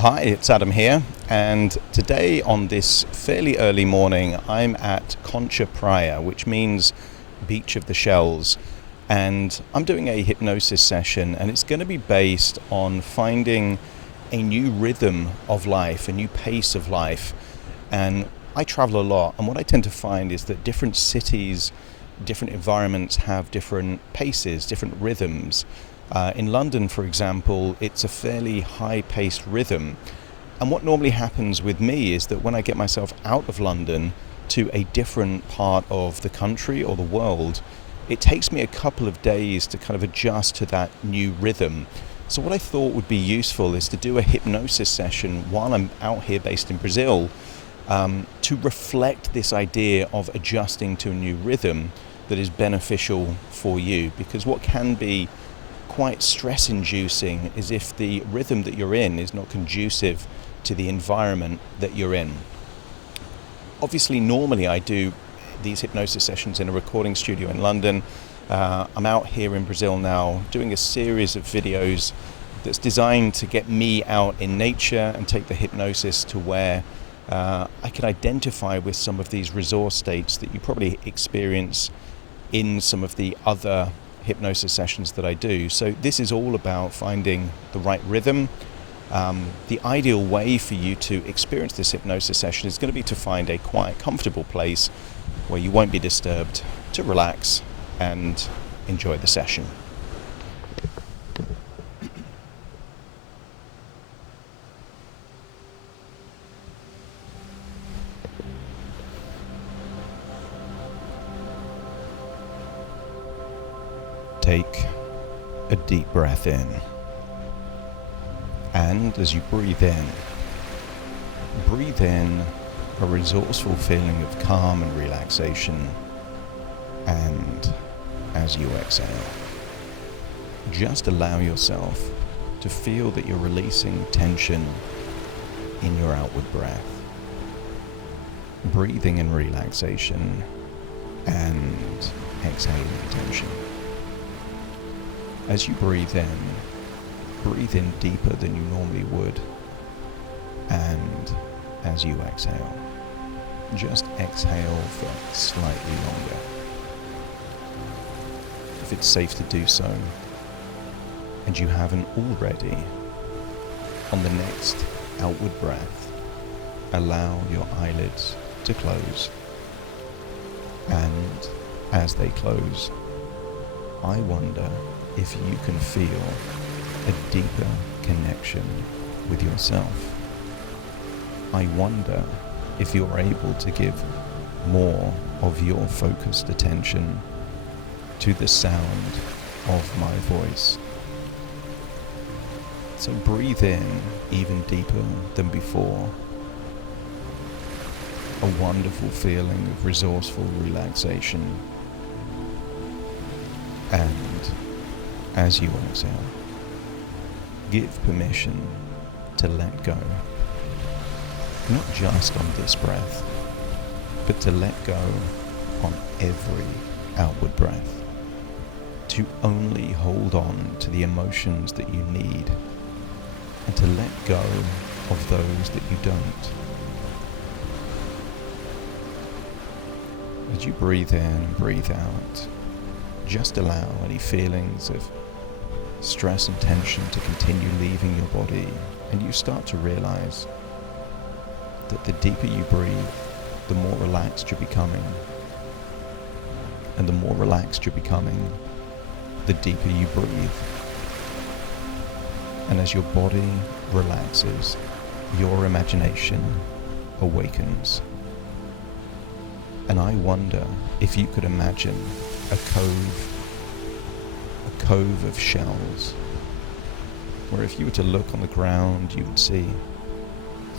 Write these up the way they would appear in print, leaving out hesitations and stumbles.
Hi, it's Adam here, and today on this fairly early morning, I'm at Concha Praia, which means Beach of the Shells, and I'm doing a hypnosis session, and it's going to be based on finding a new rhythm of life, a new pace of life. And I travel a lot, and what I tend to find is that different cities, different environments have different paces, different rhythms. In London, for example, it's a fairly high-paced rhythm. And what normally happens with me is that when I get myself out of London to a different part of the country or the world, it takes me a couple of days to kind of adjust to that new rhythm. So what I thought would be useful is to do a hypnosis session while I'm out here based in Brazil, to reflect this idea of adjusting to a new rhythm that is beneficial for you. Because what can be quite stress-inducing is if the rhythm that you're in is not conducive to the environment that you're in. Obviously, normally I do these hypnosis sessions in a recording studio in London. I'm out here in Brazil now doing a series of videos that's designed to get me out in nature and take the hypnosis to where I can identify with some of these resource states that you probably experience in some of the other hypnosis sessions that I do. So this is all about finding the right rhythm. The ideal way for you to experience this hypnosis session is going to be to find a quiet, comfortable place where you won't be disturbed, to relax and enjoy the session. Take a deep breath in, and as you breathe in a resourceful feeling of calm and relaxation, and as you exhale, just allow yourself to feel that you're releasing tension in your outward breath, breathing in relaxation and exhaling tension. As you breathe in deeper than you normally would, and as you exhale, just exhale for slightly longer. If it's safe to do so, and you haven't already, on the next outward breath, allow your eyelids to close. And as they close, I wonder if you can feel a deeper connection with yourself. I wonder if you're able to give more of your focused attention to the sound of my voice. So breathe in even deeper than before. A wonderful feeling of resourceful relaxation. And as you exhale, give permission to let go. Not just on this breath, but to let go on every outward breath. To only hold on to the emotions that you need, and to let go of those that you don't. As you breathe in and breathe out, just allow any feelings of stress and tension to continue leaving your body, and you start to realize that the deeper you breathe, the more relaxed you're becoming. And the more relaxed you're becoming, the deeper you breathe. And as your body relaxes, your imagination awakens. And I wonder if you could imagine a cove of shells, where if you were to look on the ground, you would see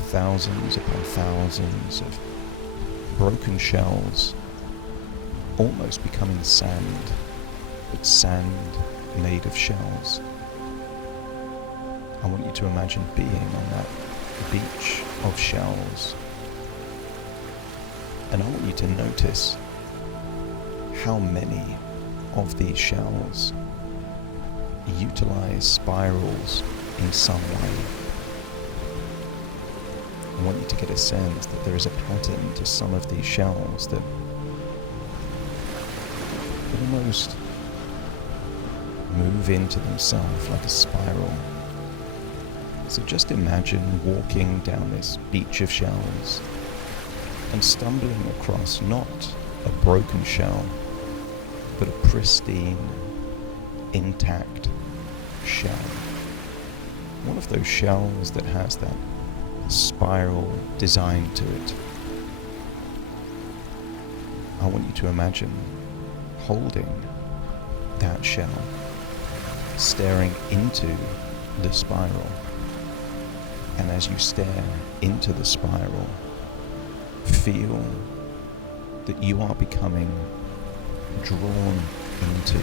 thousands upon thousands of broken shells, almost becoming sand, but sand made of shells. I want you to imagine being on that beach of shells, and I want you to notice how many of these shells utilize spirals in some way. I want you to get a sense that there is a pattern to some of these shells that almost move into themselves like a spiral. So just imagine walking down this beach of shells and stumbling across not a broken shell, but a pristine, intact shell. One of those shells that has that spiral design to it. I want you to imagine holding that shell, staring into the spiral, and as you stare into the spiral, feel that you are becoming drawn into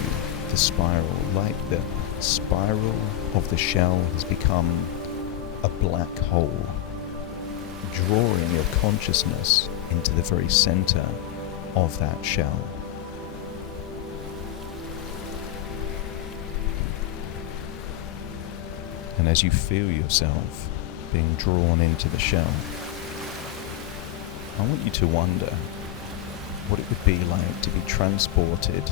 the spiral, like the spiral of the shell has become a black hole, drawing your consciousness into the very center of that shell. And as you feel yourself being drawn into the shell, I want you to wonder what it would be like to be transported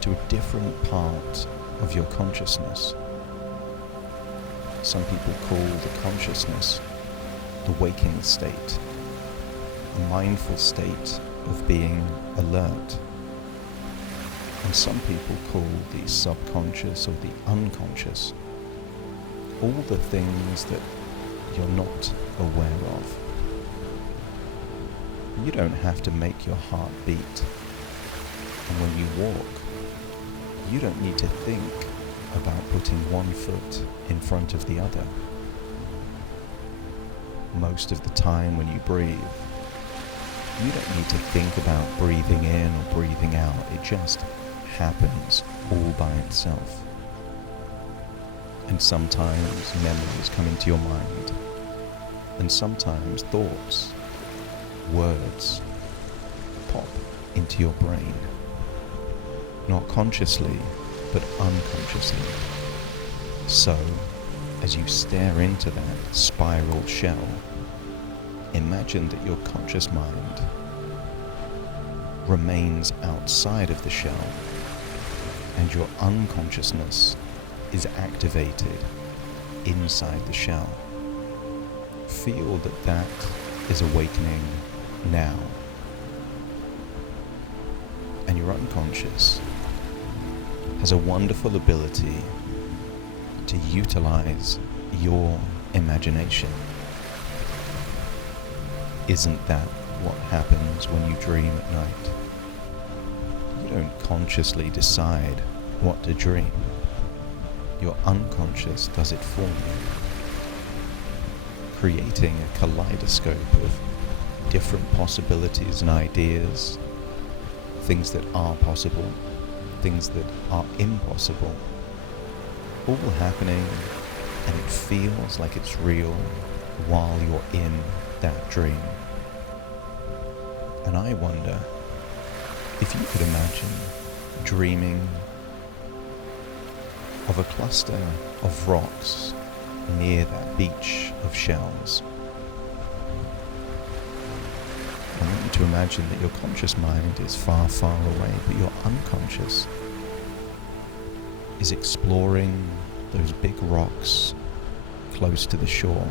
to a different part of your consciousness. Some people call the consciousness the waking state, a mindful state of being alert. And some people call the subconscious or the unconscious all the things that you're not aware of. You don't have to make your heart beat. And when you walk, you don't need to think about putting one foot in front of the other. Most of the time when you breathe, you don't need to think about breathing in or breathing out. It just happens all by itself. And sometimes memories come into your mind, and sometimes thoughts, words pop into your brain, not consciously, but unconsciously. So, as you stare into that spiral shell, imagine that your conscious mind remains outside of the shell, and your unconsciousness is activated inside the shell. Feel that that is awakening now. And your unconscious has a wonderful ability to utilize your imagination. Isn't that what happens when you dream at night? You don't consciously decide what to dream. Your unconscious does it for you, creating a kaleidoscope of different possibilities and ideas, things that are possible, things that are impossible, all happening, and it feels like it's real while you're in that dream. And I wonder if you could imagine dreaming of a cluster of rocks near that beach of shells. I want you to imagine that your conscious mind is far, far away, but your unconscious is exploring those big rocks close to the shore.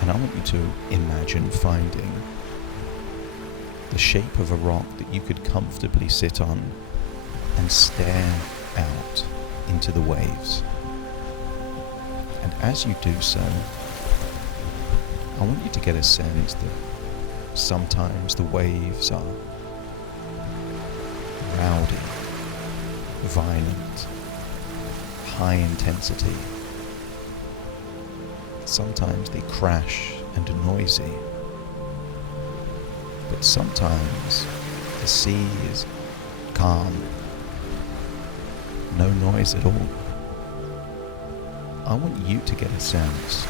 And I want you to imagine finding the shape of a rock that you could comfortably sit on and stare out into the waves. And as you do so, I want you to get a sense that sometimes the waves are rowdy, violent, high intensity. Sometimes they crash and are noisy. But sometimes the sea is calm, no noise at all. I want you to get a sense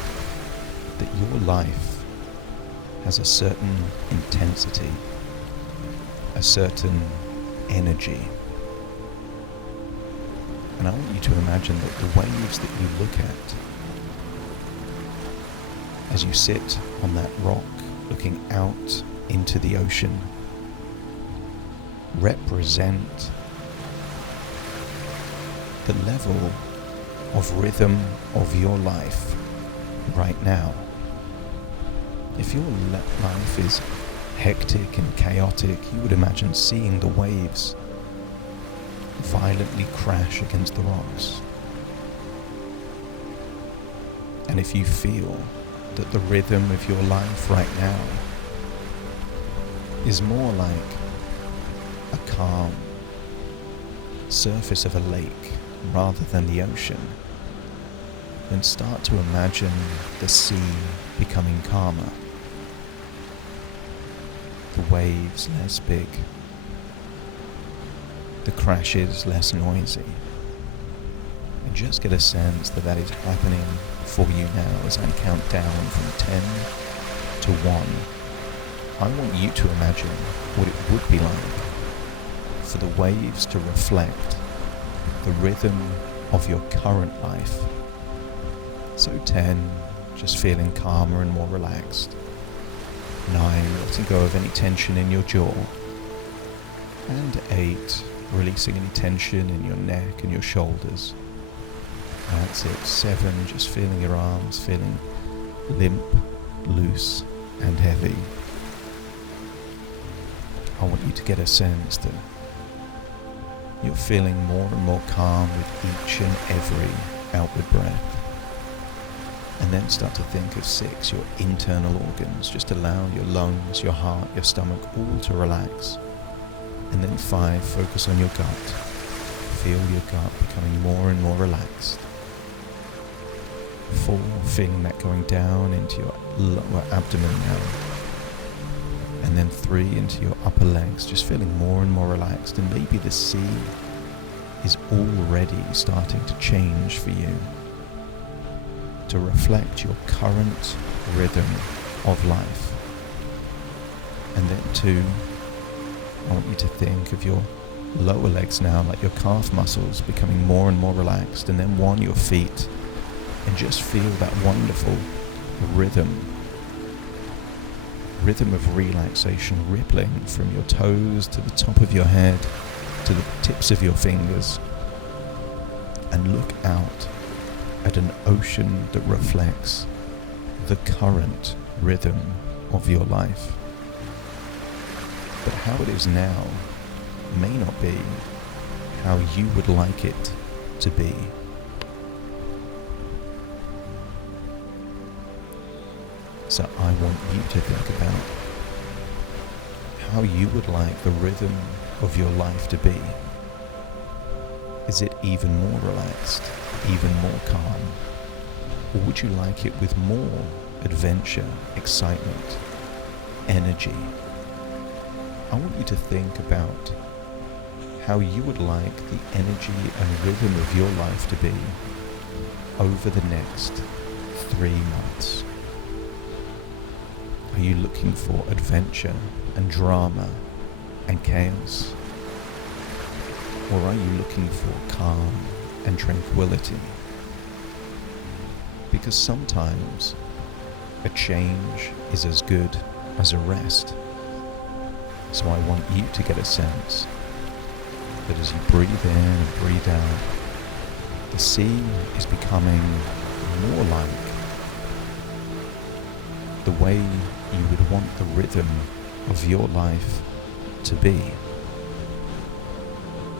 that your life has a certain intensity, a certain energy. And I want you to imagine that the waves that you look at as you sit on that rock looking out into the ocean, represent the level of rhythm of your life right now. If your life is hectic and chaotic, you would imagine seeing the waves violently crash against the rocks. And if you feel that the rhythm of your life right now is more like a calm surface of a lake rather than the ocean, then start to imagine the sea becoming calmer, the waves less big, the crashes less noisy, and just get a sense that that is happening for you now as I count down from 10 to 1. I want you to imagine what it would be like for the waves to reflect the rhythm of your current life. So 10, just feeling calmer and more relaxed. 9, letting go of any tension in your jaw. And 8, releasing any tension in your neck and your shoulders. That's it. 7, just feeling your arms, feeling limp, loose, and heavy. I want you to get a sense that you're feeling more and more calm with each and every outward breath. And then start to think of 6, your internal organs. Just allow your lungs, your heart, your stomach all to relax. And then 5, focus on your gut. Feel your gut becoming more and more relaxed. 4, feeling that going down into your lower abdomen now. And then 3, into your upper legs, just feeling more and more relaxed. And maybe the sea is already starting to change for you, to reflect your current rhythm of life. And then 2, I want you to think of your lower legs now, like your calf muscles becoming more and more relaxed. And then 1, your feet, and just feel that wonderful rhythm of relaxation rippling from your toes to the top of your head to the tips of your fingers. And look out at an ocean that reflects the current rhythm of your life. But how it is now may not be how you would like it to be. So I want you to think about how you would like the rhythm of your life to be. Is it even more relaxed, even more calm? Or would you like it with more adventure, excitement, energy? I want you to think about how you would like the energy and rhythm of your life to be over the next 3 months. Are you looking for adventure and drama and chaos? Or are you looking for calm and tranquility? Because sometimes a change is as good as a rest. So I want you to get a sense that as you breathe in and breathe out, the sea is becoming more like the way you would want the rhythm of your life to be.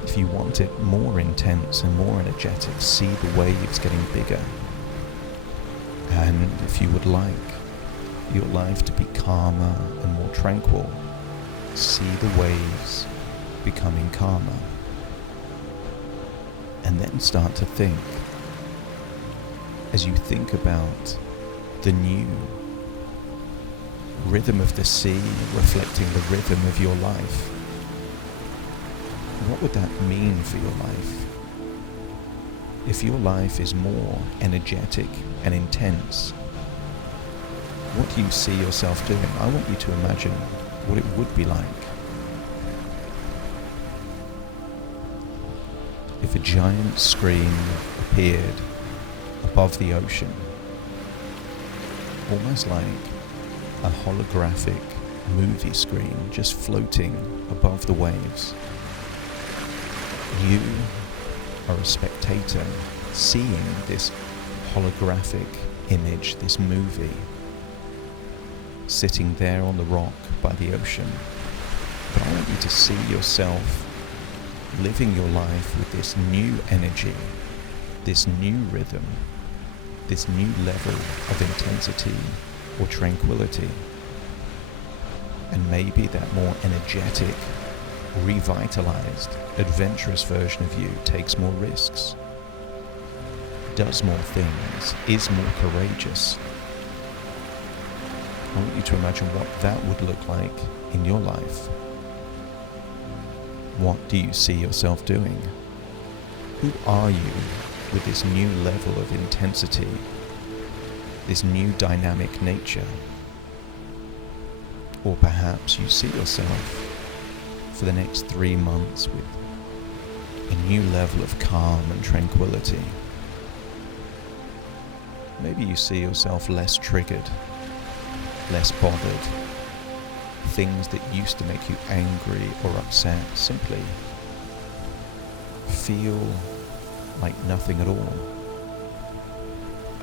If you want it more intense and more energetic, see the waves getting bigger. And if you would like your life to be calmer and more tranquil, see the waves becoming calmer. And then start to think, as you think about the new rhythm of the sea reflecting the rhythm of your life, what would that mean for your life? If your life is more energetic and intense, what do you see yourself doing? I want you to imagine what it would be like if a giant screen appeared above the ocean, almost like a holographic movie screen just floating above the waves. You are a spectator seeing this holographic image, this movie, sitting there on the rock by the ocean. But I want you to see yourself living your life with this new energy, this new rhythm, this new level of intensity or tranquility. And maybe that more energetic, revitalized, adventurous version of you takes more risks, does more things, is more courageous. I want you to imagine what that would look like in your life. What do you see yourself doing? Who are you with this new level of intensity, this new dynamic nature? Or perhaps you see yourself for the next 3 months with a new level of calm and tranquility. Maybe you see yourself less triggered, less bothered. Things that used to make you angry or upset simply feel like nothing at all.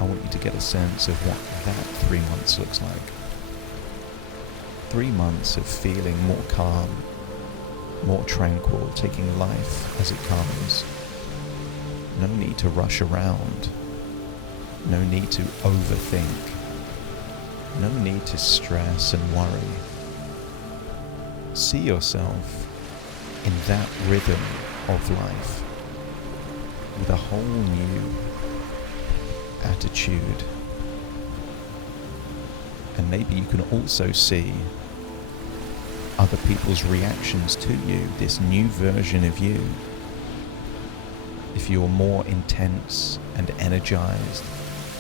I want you to get a sense of what that 3 months looks like. 3 months of feeling more calm, more tranquil, taking life as it comes. No need to rush around. No need to overthink. No need to stress and worry. See yourself in that rhythm of life with a whole new attitude. And maybe you can also see other people's reactions to you, this new version of you. If you're more intense and energized,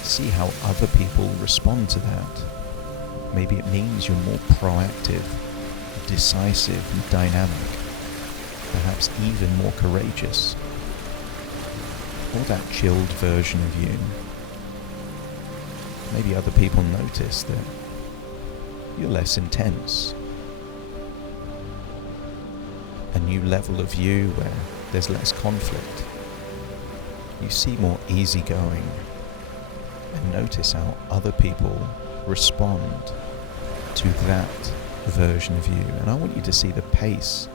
see how other people respond to that. Maybe it means you're more proactive, decisive and dynamic, perhaps even more courageous. Or that chilled version of you. Maybe other people notice that you're less intense. A new level of you where there's less conflict. You see more easygoing, and notice how other people respond to that version of you. And I want you to see the pace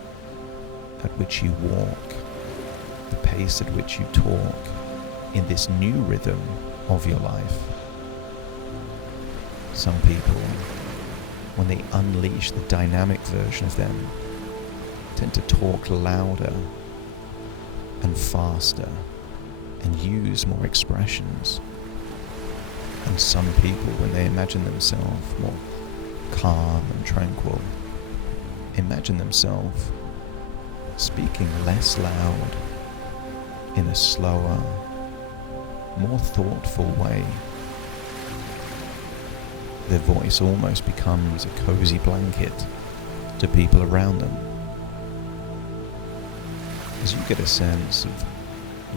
at which you walk, the pace at which you talk in this new rhythm of your life. Some people, when they unleash the dynamic version of them, tend to talk louder and faster and use more expressions. And some people, when they imagine themselves more calm and tranquil, imagine themselves speaking less loud, in a slower, more thoughtful way. Their voice almost becomes a cozy blanket to people around them. As you get a sense of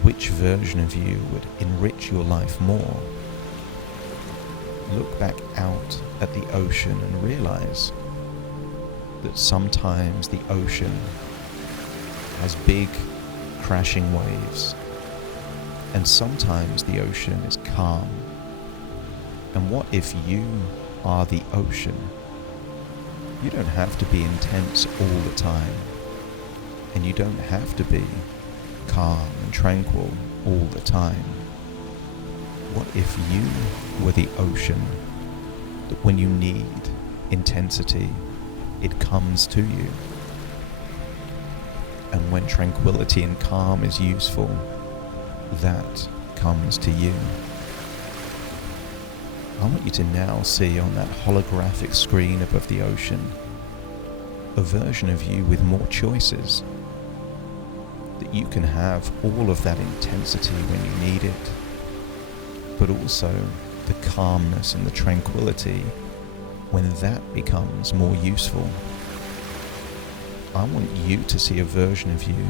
which version of you would enrich your life more, look back out at the ocean and realize that sometimes the ocean has big crashing waves, and sometimes the ocean is calm. And what if you are the ocean? You don't have to be intense all the time, and you don't have to be calm and tranquil all the time. What if you were the ocean, that when you need intensity, it comes to you? And when tranquility and calm is useful, that comes to you. I want you to now see on that holographic screen above the ocean a version of you with more choices, that you can have all of that intensity when you need it, but also the calmness and the tranquility when that becomes more useful. I want you to see a version of you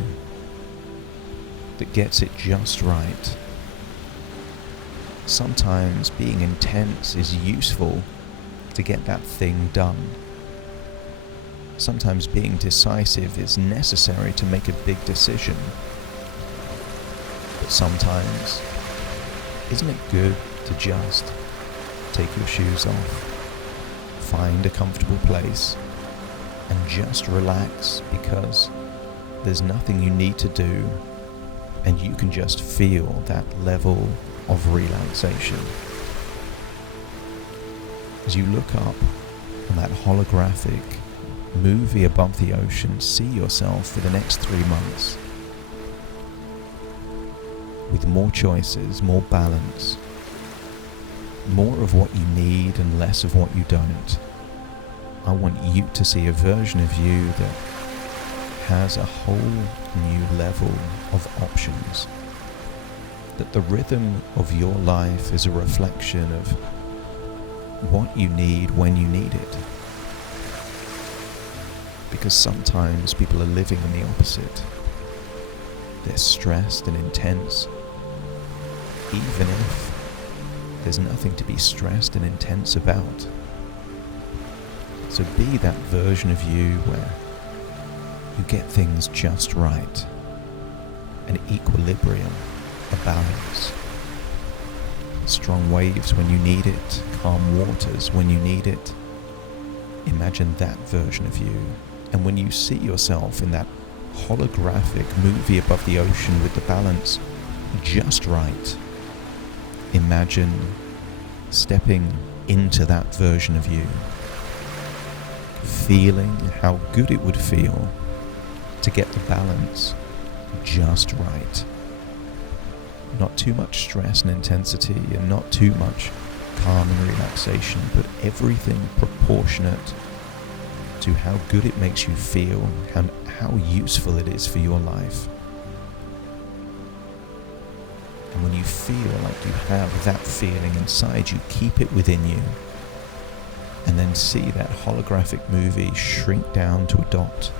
that gets it just right. Sometimes being intense is useful to get that thing done. Sometimes being decisive is necessary to make a big decision. But sometimes, isn't it good to just take your shoes off, find a comfortable place, and just relax, because there's nothing you need to do, and you can just feel that level of relaxation. As you look up on that holographic movie above the ocean, see yourself for the next 3 months with more choices, more balance, more of what you need and less of what you don't. I want you to see a version of you that has a whole new level of options. That the rhythm of your life is a reflection of what you need when you need it. Because sometimes people are living in the opposite. They're stressed and intense, even if there's nothing to be stressed and intense about. So be that version of you where you get things just right, an equilibrium, a balance, strong waves when you need it, calm waters when you need it. Imagine that version of you, and when you see yourself in that holographic movie above the ocean with the balance just right, imagine stepping into that version of you, feeling how good it would feel to get the balance just right. Not too much stress and intensity, and not too much calm and relaxation, but everything proportionate to how good it makes you feel and how useful it is for your life. And when you feel like you have that feeling inside you, keep it within you, and then see that holographic movie shrink down to a dot.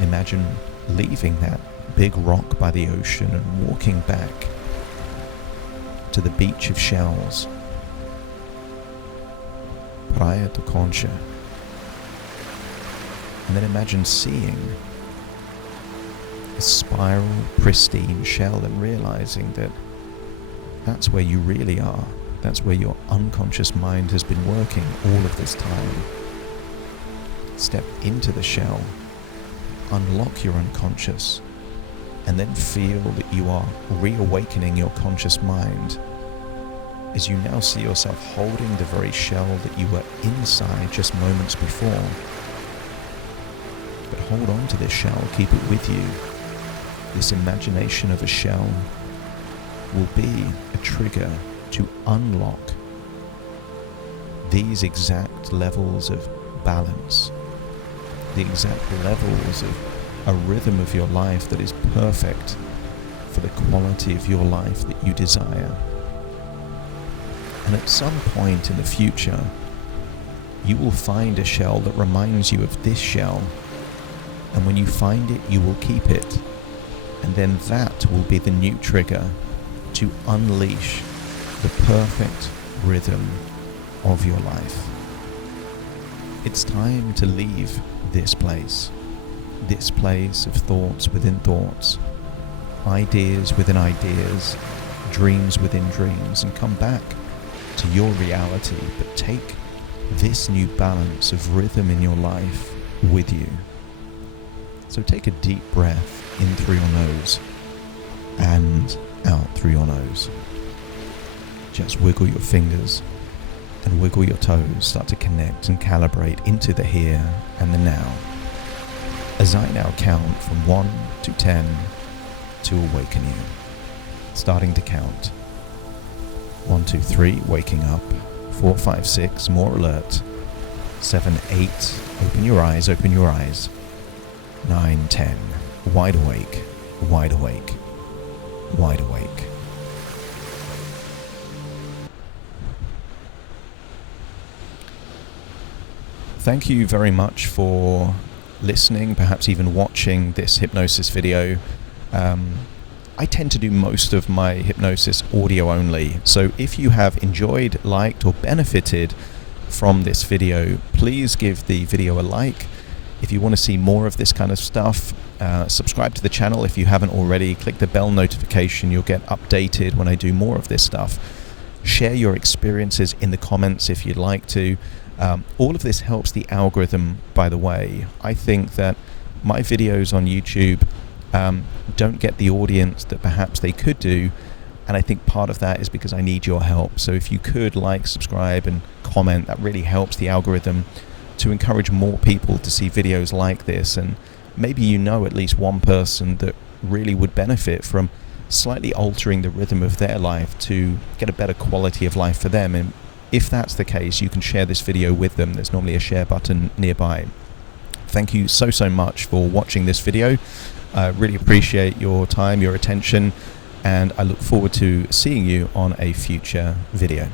Imagine leaving that big rock by the ocean and walking back to the beach of shells, Praia do Concha. And then imagine seeing a spiral, pristine shell and realizing that that's where you really are. That's where your unconscious mind has been working all of this time. Step into the shell, unlock your unconscious, and then feel that you are reawakening your conscious mind as you now see yourself holding the very shell that you were inside just moments before. But hold on to this shell, keep it with you. This imagination of a shell will be a trigger to unlock these exact levels of balance, the exact levels of a rhythm of your life that is perfect for the quality of your life that you desire. And at some point in the future, you will find a shell that reminds you of this shell. And when you find it, you will keep it. And then that will be the new trigger to unleash the perfect rhythm of your life. It's time to leave this place of thoughts within thoughts, ideas within ideas, dreams within dreams, and come back to your reality, but take this new balance of rhythm in your life with you. So take a deep breath in through your nose and out through your nose. Just wiggle your fingers and wiggle your toes, start to connect and calibrate into the here and the now. As I now count from 1 to 10 to awaken you. Starting to count. 1, 2, 3, waking up. 4, 5, 6, more alert. 7, 8, open your eyes, open your eyes. 9, 10, wide awake, wide awake, wide awake. Thank you very much for listening, perhaps even watching this hypnosis video. I tend to do most of my hypnosis audio only. So if you have enjoyed, liked, or benefited from this video, please give the video a like. If you want to see more of this kind of stuff, subscribe to the channel if you haven't already. Click the bell notification. You'll get updated when I do more of this stuff. Share your experiences in the comments if you'd like to. All of this helps the algorithm, by the way. I think that my videos on YouTube don't get the audience that perhaps they could do, and I think part of that is because I need your help. So if you could like, subscribe, and comment, that really helps the algorithm to encourage more people to see videos like this. And maybe you know at least one person that really would benefit from slightly altering the rhythm of their life to get a better quality of life for them. And if that's the case, you can share this video with them. There's normally a share button nearby. Thank you so much for watching this video. I really appreciate your time, your attention, and I look forward to seeing you on a future video.